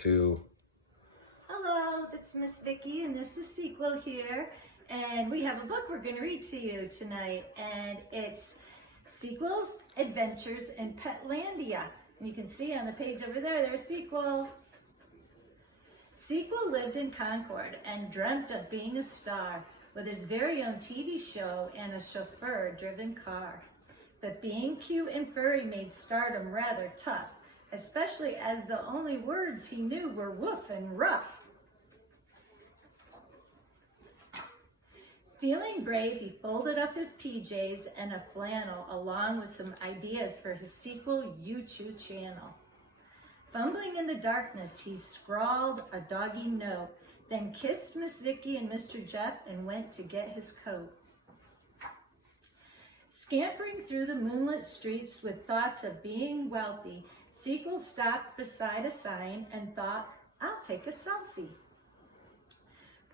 2. Hello, it's Miss Vicky and this is Sequel here, and we have a book we're going to read to you tonight, and it's Sequel's Adventures in Petlandia. And you can see on the page over there, there's Sequel. Sequel lived in Concord and dreamt of being a star with his very own TV show and a chauffeur-driven car. But being cute and furry made stardom rather tough, especially as the only words he knew were woof and rough. Feeling brave, he folded up his PJs and a flannel along with some ideas for his Sequel YouTube channel. Fumbling in the darkness, he scrawled a doggy note, then kissed Miss Vicky and Mr. Jeff and went to get his coat. Scampering through the moonlit streets with thoughts of being wealthy, Sequel stopped beside a sign and thought, I'll take a selfie.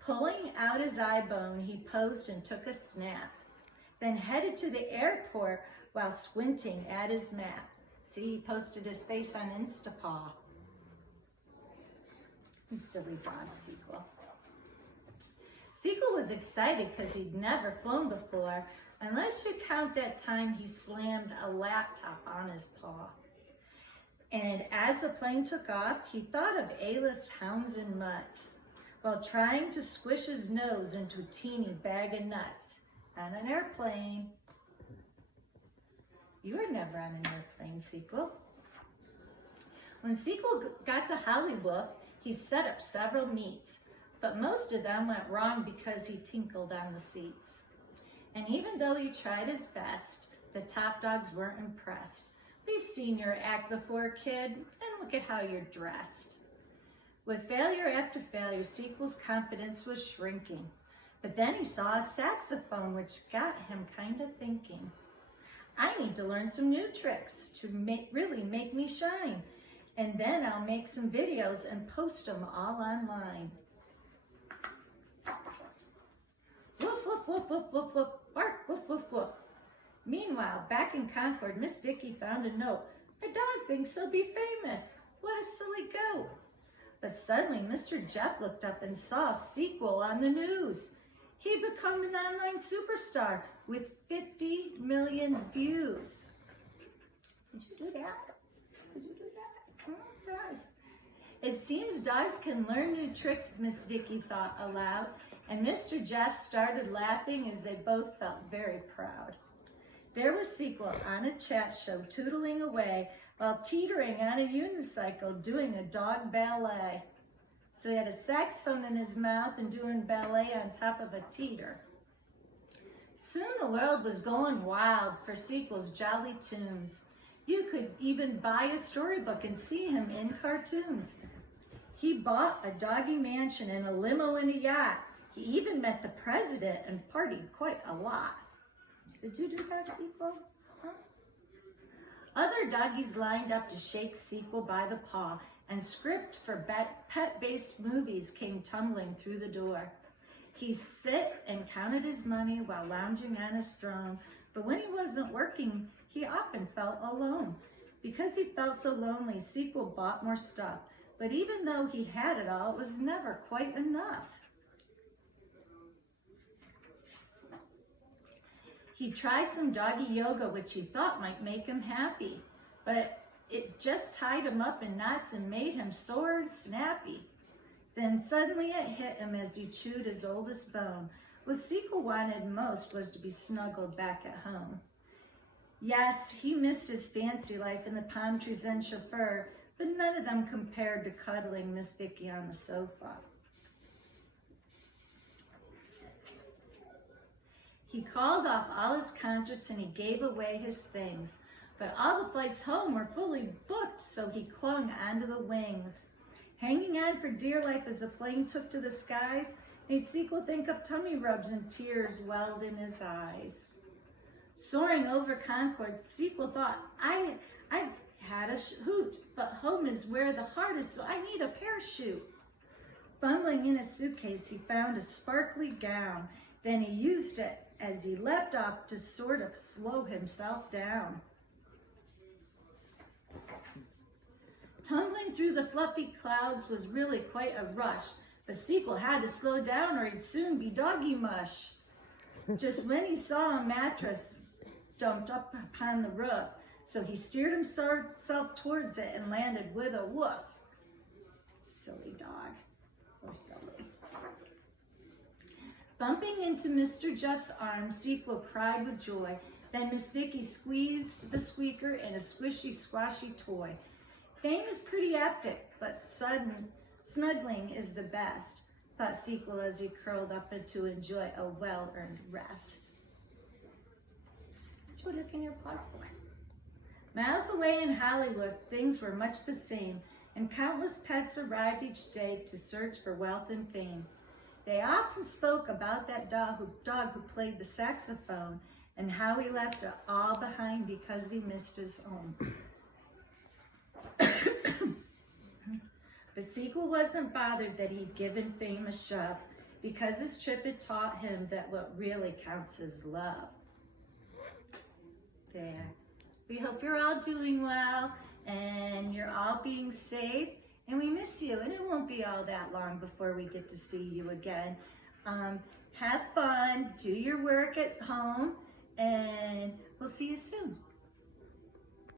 Pulling out his iPhone, he posed and took a snap, then headed to the airport while squinting at his map. See, he posted his face on Instapaw. Silly dog, Sequel. Sequel was excited because he'd never flown before, unless you count that time he slammed a laptop on his paw. And as the plane took off, he thought of A-list hounds and mutts while trying to squish his nose into a teeny bag of nuts on an airplane. You were never on an airplane, Sequel. When Sequel got to Hollywood, he set up several meets, but most of them went wrong because he tinkled on the seats. And even though he tried his best, the top dogs weren't impressed. We've seen your act before, kid, and look at how you're dressed. With failure after failure, Sequel's confidence was shrinking. But then he saw a saxophone, which got him kind of thinking. I need to learn some new tricks to really make me shine. And then I'll make some videos and post them all online. Woof, woof, woof, woof, woof, woof, bark, woof, woof, woof. Meanwhile, back in Concord, Miss Vicky found a note. My dog thinks he'll be famous. What a silly goat. But suddenly, Mr. Jeff looked up and saw Sequel on the news. He'd become an online superstar with 50 million views. Did you do that? Did you do that? Oh, yes. It seems dogs can learn new tricks, Miss Vicky thought aloud, and Mr. Jeff started laughing as they both felt very proud. There was Sequel on a chat show, tootling away while teetering on a unicycle doing a dog ballet. So he had a saxophone in his mouth and doing ballet on top of a teeter. Soon the world was going wild for Sequel's jolly tunes. You could even buy a storybook and see him in cartoons. He bought a doggy mansion and a limo and a yacht. He even met the president and partied quite a lot. Did you do that, Sequel? Huh? Other doggies lined up to shake Sequel by the paw, and script for pet-based movies came tumbling through the door. He sat and counted his money while lounging on his throne, but when he wasn't working, he often felt alone. Because he felt so lonely, Sequel bought more stuff, but even though he had it all, it was never quite enough. He tried some doggy yoga, which he thought might make him happy, but it just tied him up in knots and made him sore and snappy. Then suddenly it hit him as he chewed his oldest bone. What Sequel wanted most was to be snuggled back at home. Yes, he missed his fancy life in the palm trees and chauffeur, but none of them compared to cuddling Miss Vicky on the sofa. He called off all his concerts and he gave away his things, but all the flights home were fully booked, so he clung onto the wings. Hanging on for dear life as the plane took to the skies made Sequel think of tummy rubs and tears welled in his eyes. Soaring over Concord, Sequel thought, I've had a hoot, but home is where the heart is, so I need a parachute. Fumbling in his suitcase, he found a sparkly gown. Then he used it as he leapt off to sort of slow himself down. Tumbling through the fluffy clouds was really quite a rush, but Sequel had to slow down or he'd soon be doggy mush. Just when he saw a mattress dumped up upon the roof, so he steered himself towards it and landed with a woof. Silly dog. Oh, silly. Bumping into Mr. Jeff's arm, Sequel cried with joy. Then Miss Vicky squeezed the squeaker in a squishy, squashy toy. Fame is pretty epic, but snuggling is the best, thought Sequel as he curled up to enjoy a well-earned rest. What you look in your paws for? Miles away in Hollywood, things were much the same, and countless pets arrived each day to search for wealth and fame. They often spoke about that dog who played the saxophone and how he left it all behind because he missed his home. But Sequel wasn't bothered that he'd given fame a shove because his trip had taught him that what really counts is love. There. We hope you're all doing well and you're all being safe, and we miss you, and it won't be all that long before we get to see you again. Have fun, do your work at home, and we'll see you soon.